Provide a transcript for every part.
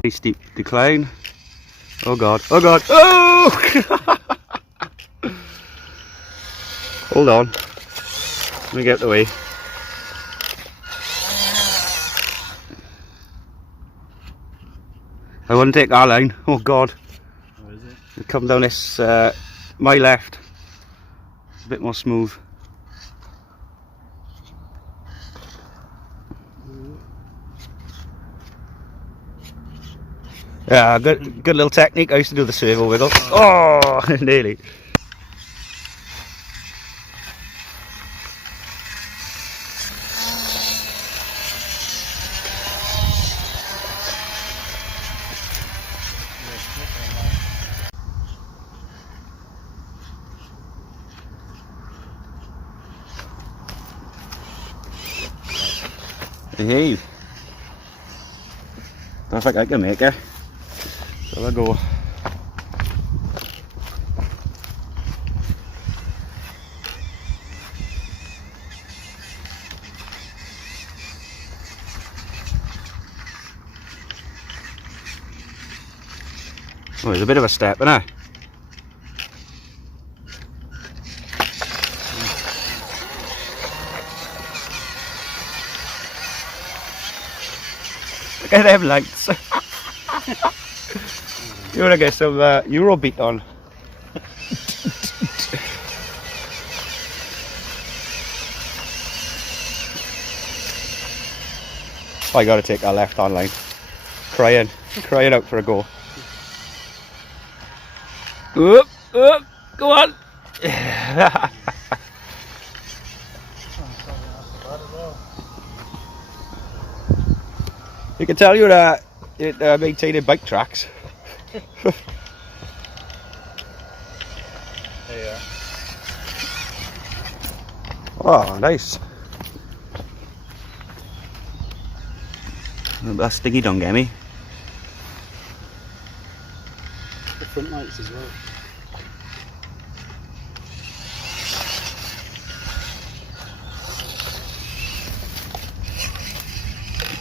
Pretty steep decline. Oh god, oh god, oh! Hold on. Let me get out the way. I wouldn't take our line. Oh god. Where is it? It come down this, my left. It's a bit more smooth. Yeah, good little technique. I used to do the servo wiggle. Oh, nearly. Hey, don't think I can make it. So I go. Oh, there's a bit of a step in there. Look at them lights. You wanna get some Eurobeat on? Oh, I gotta take our left hand line. Crying out for a go. Oop, oop, go on. You can tell you're maintaining bike tracks. There you are. Oh, nice. That sticky don't get me. The front lights as well.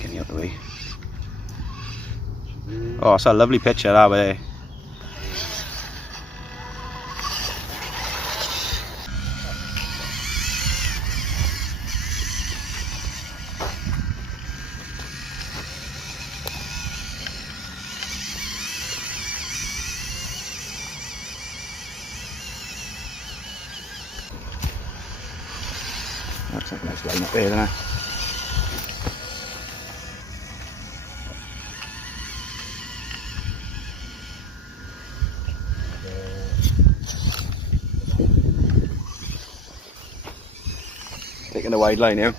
Get me out the way. Oh, it's a lovely picture that way. That's a nice line up there, isn't it? Taking the wide line now.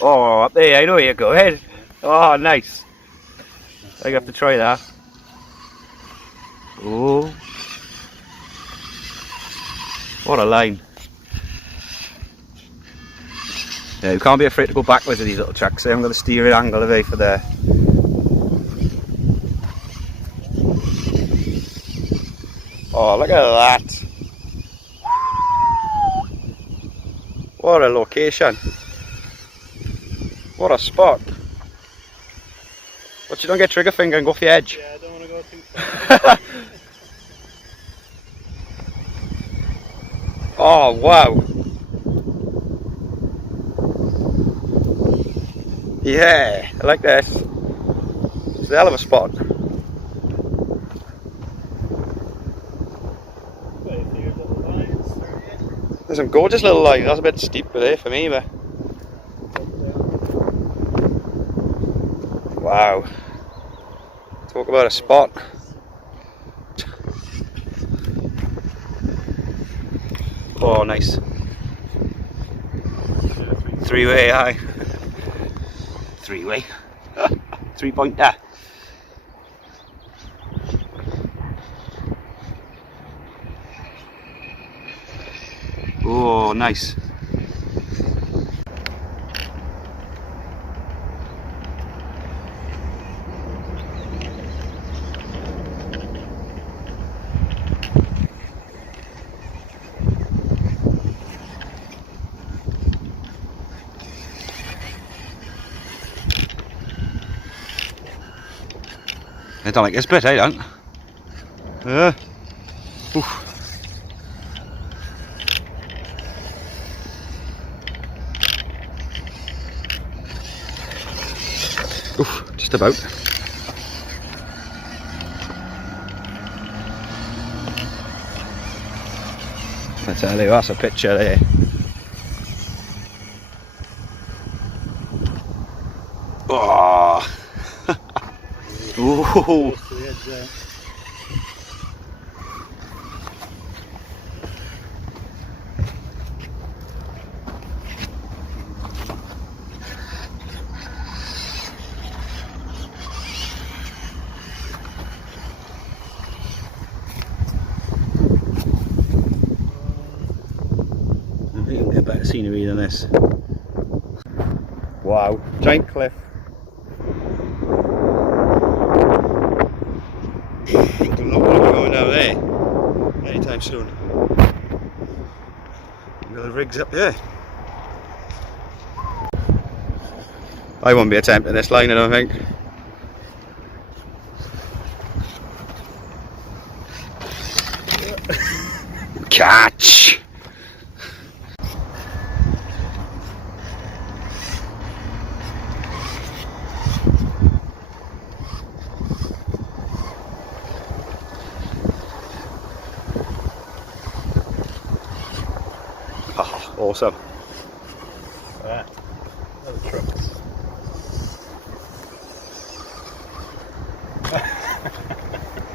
Oh, up there, I know where you go ahead. Oh, nice. I have to try that. Oh, what a line. Yeah, you can't be afraid to go backwards with these little tracks. So I'm going to steer it angle away for there. Oh, look at that. What a location. What a spot. But you don't get trigger finger and go off the edge. Yeah, I don't want to go too far. Oh, wow. Yeah, I like this. It's a hell of a spot. There's some gorgeous little lines. That's a bit steep there for me, but wow. Talk about a spot. Oh, nice. Three-way, aye. Three-way. 3-pointer. Oh, nice. I don't like this bit, I don't. Oof. Oof, just about. I tell you, that's a picture there. Oh. Ooh. I think you can get better scenery than this. Wow, giant cliff. I'm not going to be going down there anytime soon. The rig's up here. I won't be attempting this line, I don't think. Catch! Oh, awesome. Yeah, the trucks.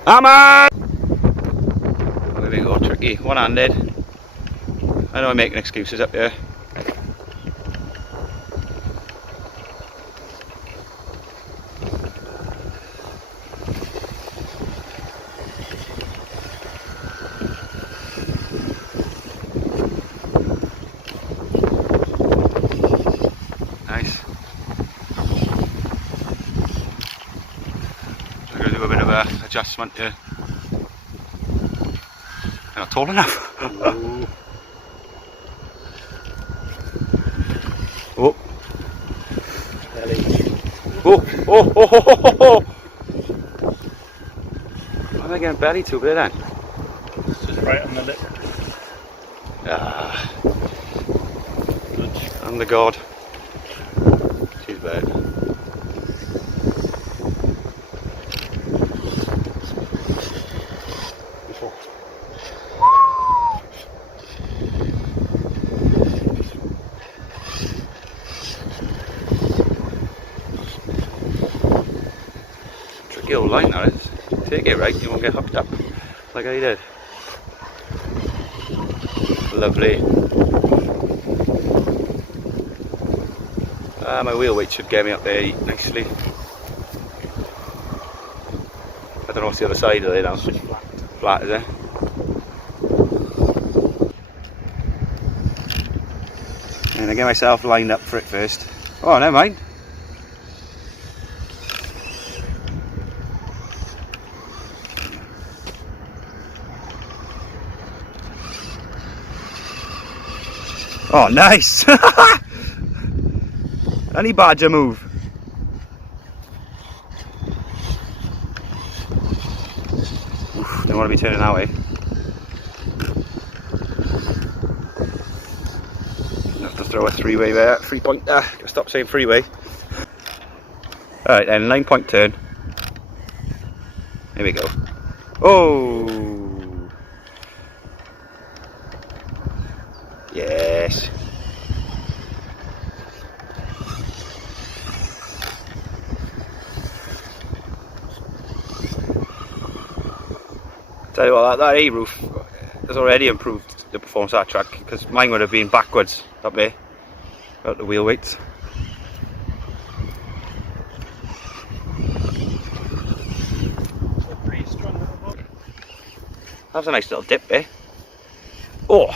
Come on! There we go, tricky, one-handed. I know I'm making excuses up here. Nice. I'm going to do a bit of a adjustment here. I'm not tall enough. Oh. Oh, oh, oh, oh, oh, oh. What am I getting belly to there then? It's just right on the lip. Ah. I'm the god. She's bad. Tricky old line that is. Take it right, you won't get hooked up like I did. Lovely. My wheel weight should get me up there nicely. I don't know what's the other side of it now. It's just flat. Flat, is it? And I get myself lined up for it first. Oh, never mind. Oh, nice! Any badger move. Oof, don't want to be turning that way. Have to throw a three-way there, 3-pointer. Stop saying freeway. Alright then, 9-point turn. Here we go. Oh! Yes. Tell you what, that A roof has already improved the performance of that track, because mine would have been backwards up there, without the wheel weights. That was a nice little dip there. Oh!